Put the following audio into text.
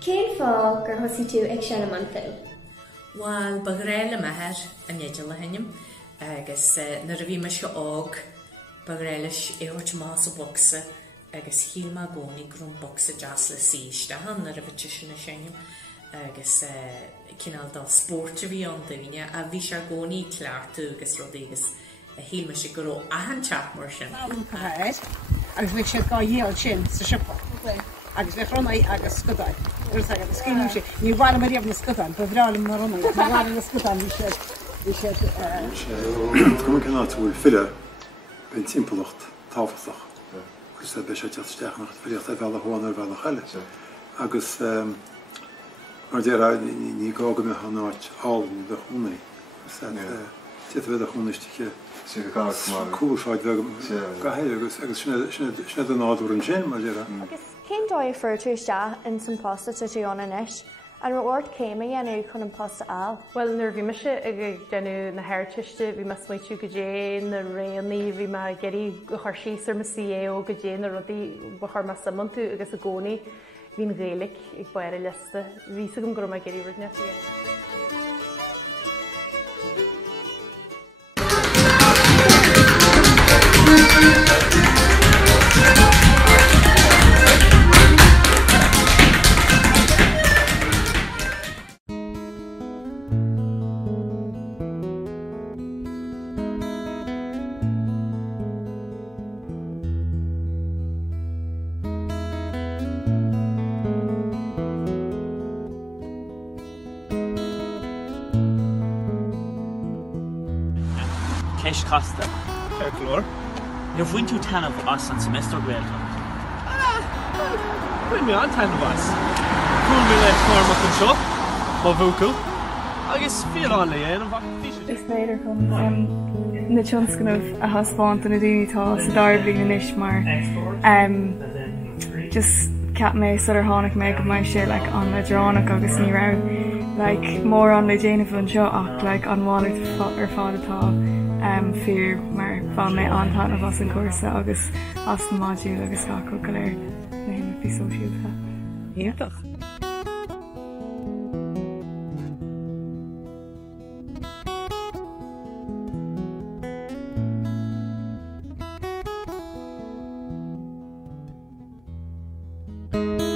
Cén fá gur thosaí tú ag sin am an tú? Wel, ba réile meher a néidir le hennim, agus na ra bhí me se ág ba réiles éhairt más a boxa agus híl má gcónaí grún boxa jazz le síiste han na ra bhte sin na sinnim agus cinál dá sport a bhí an daine a bhí se gcónaí cleartú agus rodígus a híl me se goró ahan teach mar sin. Agus bhí sé gá dhéal sin sa sipa. Agus bheith ronaí agus scudaid. Agus cínim sé, ní bhhaile mar riamh na scudain, ba bhrála mar ronaí, má bhhaile na scudain bhí sé... Cuma canná túil file ben timpplacht táfasach. Agus be sé teach nach fríocht a bhela hónar bhela chaile. Agus mar déir ní gága me hanáit álaí de chúnaí. Agus bheith a chúnaisteige cúsáid gahéile agus sinna an áúr an sin mar déire. Cén dóid fuirtúiste in san posta tuúna inis, an rort céime dhéanú chun an posta áil? Well, nuair bhí me se ag denú na hairteiste, bhí me smaitiú go dé na réanaí, bhí me geirí go chuirsí ar na CAO go dé na rudaí ba chuir me samantú agus a gcónaí hín réalaigh ag bair a lista. Bhí sa gom gur me geirí rudne. Ceis Costa. Clór. You're going to tan of us on semester grade. Bring me on tan of us. Cool me left normal control. Má vocal. I guess feel on the end of what Is later come na tionscanmh a haspáint na dúnítá sa darbhí na isis mar just cap mé suidir tháinig mé go mai sé like an na dránach agus ní ra like mór an le déanamh an seo ach like an bháin ar fád atá fear mar fan mé antá a bhas an cuasa agus as na máidú agus gacu go léir na himime bhí sóisiúta. Íontach. Thank you.